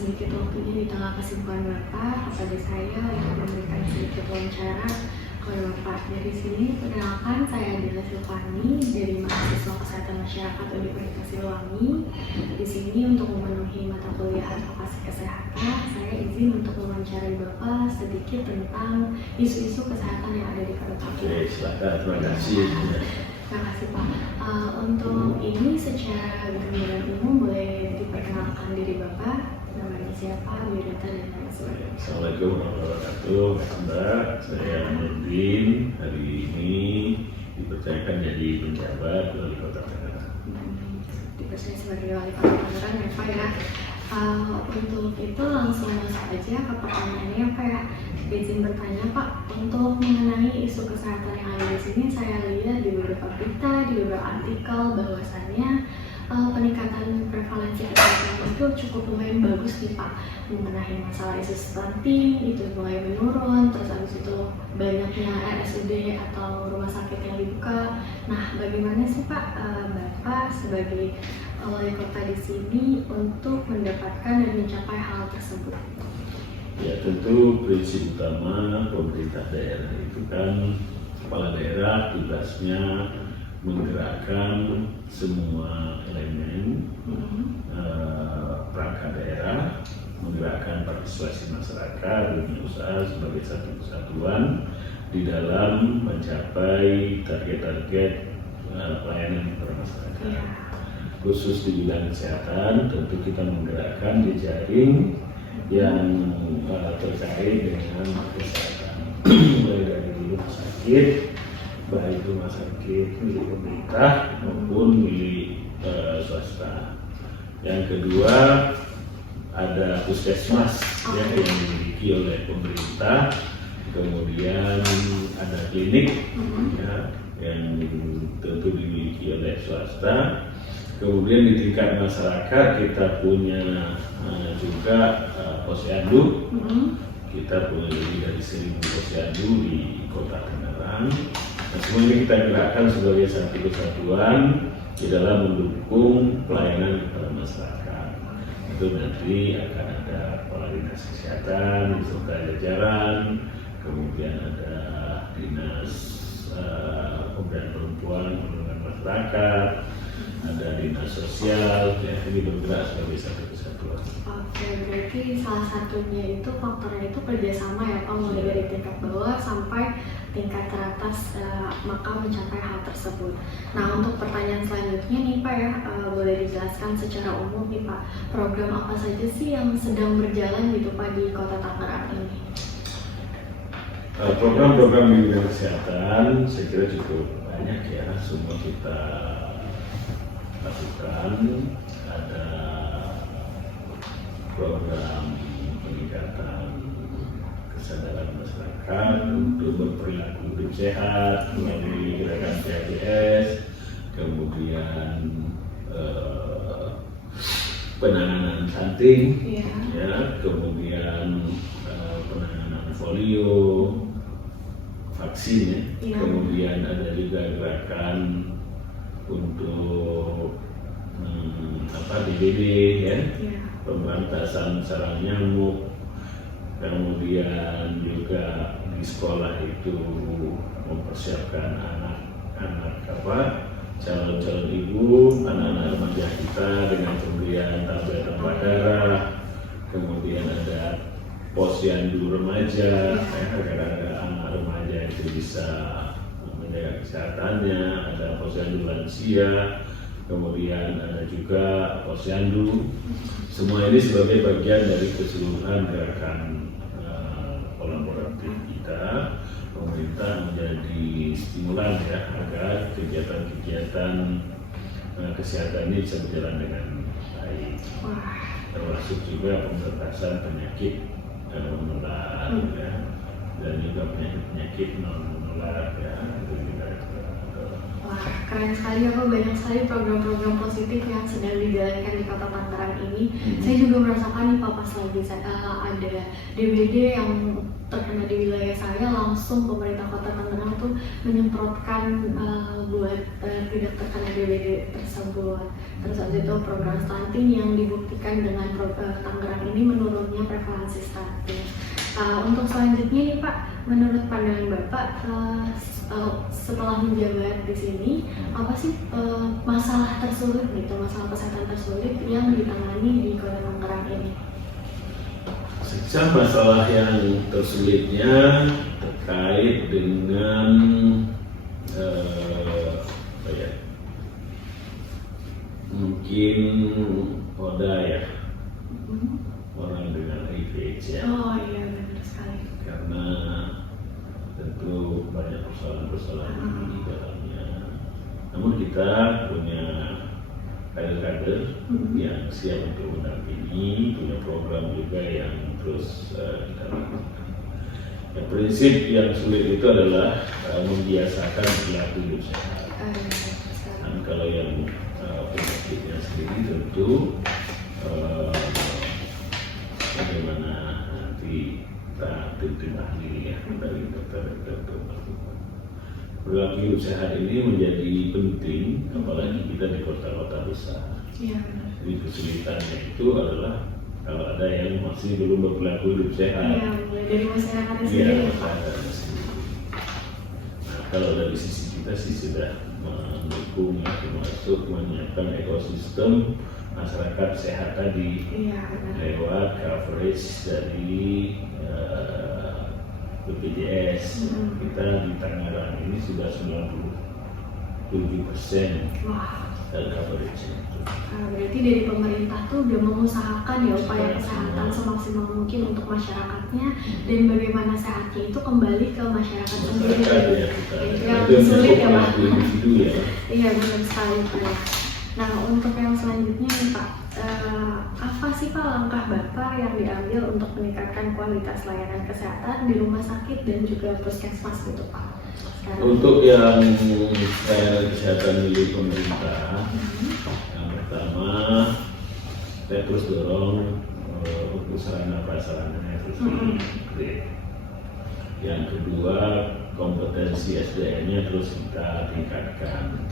Sedikit waktunya di tengah kesibukan Bapak kepada saya untuk memberikan sedikit wawancara kepada Bapak. Dari sini, perkenalkan saya Dila Silvani dari mahasiswa Kesehatan Masyarakat Universitas Siliwangi. Di sini untuk memenuhi mata kuliah advokasi kesehatan, saya izin untuk mewawancarai Bapak sedikit tentang isu-isu kesehatan yang ada di Kota Tangerang. Oke, silakan. Terima kasih. Terima kasih Pak. Untuk ini secara gambaran umum boleh diperkenalkan diri Bapak, namanya siapa, biodata dan lain sebagainya. Assalamualaikum warahmatullahi wabarakatuh. Saya Nurdin, hari ini dipercayakan jadi penjabat wali kota Tangerang. Dipercaya sebagai wali kota Tangerang ya Pak ya. Untuk itu langsung masuk aja ke pertanyaannya Pak ya. Izin bertanya Pak, untuk mengenai isu kesehatan yang ada di sini, saya lihat di beberapa berita, di beberapa artikel bahwasannya peningkatan prevalensi kesehatan itu cukup lumayan bagus nih Pak. Mengenai masalah isu stunting itu mulai menurun, terus habis itu banyaknya RSUD atau rumah sakit yang dibuka. Nah, bagaimana sih Pak Bapak sebagai wali kota di sini untuk mendapatkan dan mencapai hal tersebut? Ya, tentu prinsip utama pemerintah daerah itu kan kepala daerah tugasnya menggerakkan semua elemen perangkat daerah, menggerakkan partisipasi masyarakat, dunia usaha sebagai satu kesatuan di dalam mencapai target-target pelayanan kepada masyarakat. Khusus di bidang kesehatan, tentu kita menggerakkan jejaring yang terkait dengan kesehatan, mulai dari rumah sakit, baik rumah sakit milik pemerintah maupun milik swasta. Yang kedua ada puskesmas yang dimiliki oleh pemerintah, kemudian ada klinik ya, yang tentu dimiliki oleh swasta. Kemudian di tingkat masyarakat kita punya juga posyandu. Kita punya lebih dari 1.000 posyandu di Kota Tangerang. Nah, semuanya kita gerakkan sebagai satu kesatuan di dalam mendukung pelayanan kepada masyarakat. Itu nanti akan ada kepala dinas kesehatan beserta jajaran, kemudian ada dinas pemberdayaan perempuan, perlindungan masyarakat, ada dinas sosial, ya, ini bergerak sebagai satu kesatuan. Oke, berarti salah satunya itu faktornya itu kerjasama ya Pak, mulai dari tingkat bawah sampai tingkat teratas, maka mencapai hal tersebut. Nah, untuk pertanyaan selanjutnya nih Pak ya, boleh dijelaskan secara umum nih Pak, program apa saja sih yang sedang berjalan gitu Pak di Kota Tangerang ini? Program-program di bidang kesehatan saya kira cukup banyak ya, semua kita lakukan. Ada program peningkatan kesadaran masyarakat untuk berperilaku hidup sehat melalui gerakan PHBS, kemudian penanganan stunting, ya, kemudian penanganan polio, vaksin, ya. Kemudian ada juga gerakan untuk DBD, ya, pemberantasan sarang nyamuk. Kemudian juga di sekolah itu mempersiapkan anak-anak calon-calon ibu, anak-anak remaja kita dengan pemberian tablet tambah darah. Kemudian ada posyandu remaja, agar anak remaja itu bisa menjaga kesehatannya. Ada posyandu lansia, kemudian ada juga posyandu. Semua ini sebagai bagian dari keseluruhan gerakan kolaboratif kita. Pemerintah menjadi stimulan ya agar kegiatan-kegiatan kesehatan ini bisa berjalan dengan baik. Termasuk juga pemberantasan penyakit menular ya, dan juga penyakit non menular ya, itu juga keren sekali ya Pak, banyak sekali program-program positif yang sedang dijalankan di Kota Tangerang ini. Saya juga merasakan nih Pak, pas lagi ada DBD yang terkena di wilayah saya, langsung pemerintah Kota Tangerang tuh menyemprotkan buat tidak terkena DBD tersebut. Terus ada itu program stunting yang dibuktikan dengan Tangerang ini menurunnya prevalensi stunting. Untuk selanjutnya nih Pak, menurut pandangan Bapak setelah menjabat di sini, apa sih masalah tersulit gitu, masalah kesehatan tersulit yang ditangani di Kota Tangerang ini? Sejak masalah yang tersulitnya terkait dengan mungkin ODA ya, orang dengan HIV/AIDS ya. Oh iya, benar sekali. Karena tentu banyak persoalan-persoalan di dalamnya. Namun kita punya kader-kader yang siap untuk mendampingi, punya program juga yang terus kita lakukan. Yang prinsip yang sulit itu adalah membiasakan perilaku hidup sehat. Dan kalau yang penyakitnya sendiri tentu bagaimana nanti tim ahli ya dari dokter-dokter melakukan. Perilaku hidup sehat ini menjadi penting, apalagi kita di kota-kota besar. Iya. Jadi kesulitannya itu adalah kalau ada yang masih belum berperilaku hidup sehat. Iya, mulai dari masyarakatnya Iya, sendiri. masyarakatnya sendiri. Nah, kalau dari sisi kita sih sudah mendukung, termasuk menyiapkan ekosistem masyarakat sehat tadi. Iya, benar. Lewat coverage dari BPJS. Kita di Tangerang ini sudah 97% Wah, dari coverage itu. berarti dari pemerintah tuh udah mengusahakan ya upaya kesehatan semaksimal mungkin untuk masyarakatnya, dan bagaimana sehatnya itu kembali ke masyarakat sendiri. Masyarakat ya, kita Itu yang itu sulit ya Pak. individu ya. Iya, benar sekali Pak. Nah, untuk yang selanjutnya nih Pak, apa sih Pak langkah Bapak yang diambil untuk meningkatkan kualitas layanan kesehatan di rumah sakit dan juga puskesmas gitu Pak? Untuk yang layanan kesehatan milik pemerintah, yang pertama saya terus dorong untuk sarana prasarananya terus di-upgrade. Yang kedua, kompetensi SDM-nya terus kita tingkatkan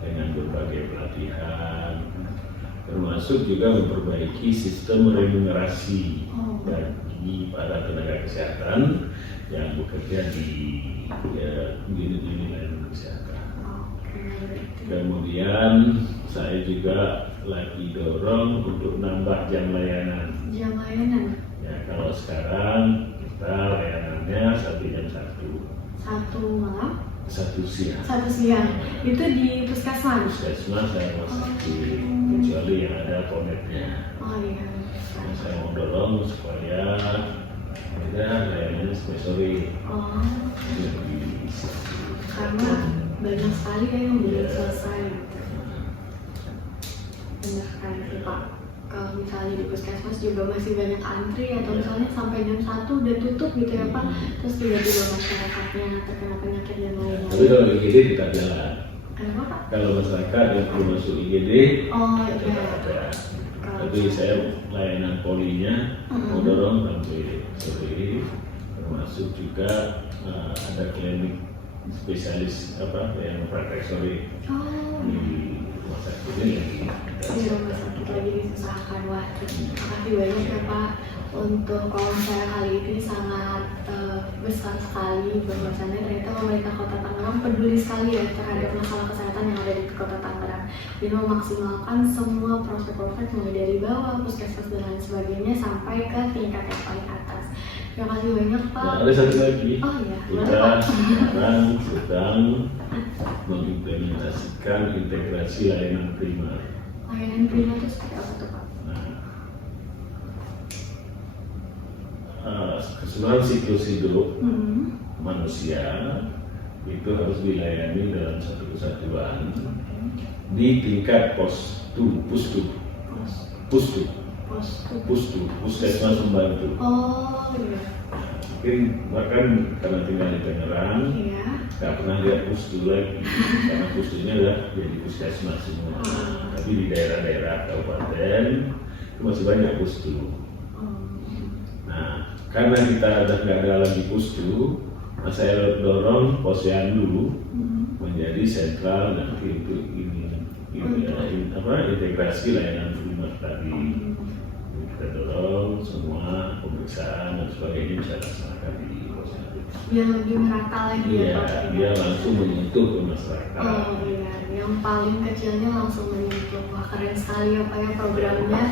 dengan berbagai pelatihan, termasuk juga memperbaiki sistem remunerasi bagi para tenaga kesehatan yang bekerja di unit-unit layanan kesehatan. Kemudian saya juga lagi dorong untuk nambah jam layanan. Jam layanan? Ya, kalau sekarang kita layanannya sampai jam 1. 1 malam? 1 siang. 1 siang. Itu di puskesmas? Puskesmas saya masih kecuali yang ada ponetnya. Oh iya. Nah, saya mau dorong supaya ada layanannya sampai sore. Oh. Jadi, Karena banyak sekali ya yang belum selesai gitu. Benar sekali sih Pak. Kalau misalnya di puskesmas juga masih banyak antri, atau misalnya sampai jam 1 udah tutup gitu ya Pak, terus tiba-tiba masyarakatnya terkena penyakit dan lain-lain. tapi kalau IGD tetap jalan. Kenapa Pak? Kalau masyarakat yang perlu masuk IGD Oh tetap iya. ada. Tapi saya layanan polinya mau dorong sampai sore, termasuk juga ada klinik spesialis yang praktek sore di rumah sakit ini. Di rumah sakit lagi diusahakan. Wah, terima kasih banyak ya Pak untuk wawancara kali ini, sangat besar sekali bahwasannya ternyata pemerintah Kota Tangerang peduli sekali ya terhadap masalah kesehatan yang ada di Kota Tangerang, dan memaksimalkan semua prospek-prospek mulai dari bawah, puskesmas dan lain sebagainya sampai ke tingkat yang paling atas. Terima kasih banyak Pak. Nah, ada satu lagi. Oh iya, Kita sekarang sedang mengimplementasikan integrasi layanan primer. Layanan primer itu seperti apa tuh Pak? Keseluruhan siklus hidup manusia itu harus dilayani dalam satu kesatuan di tingkat puskesmas membantu. Oh iya. mungkin bahkan karena tinggal di Tangerang Iya. nggak pernah lihat pustu lagi karena pustunya udah jadi puskesmas semua. Tapi di daerah-daerah kabupaten itu masih banyak pustu. Nah, karena kita udah nggak ada lagi pustu, saya dorong posyandu menjadi sentral dan integrasi layanan primer tadi. Kita dorong semua pemeriksaan dan sebagainya bisa dilaksanakan di posyandu. Biar lebih merata lagi ya Iya, Pak. dia langsung menyentuh ke masyarakat. Oh iya, yang paling kecilnya langsung menyentuh. Wah keren sekali ya Pak ya programnya.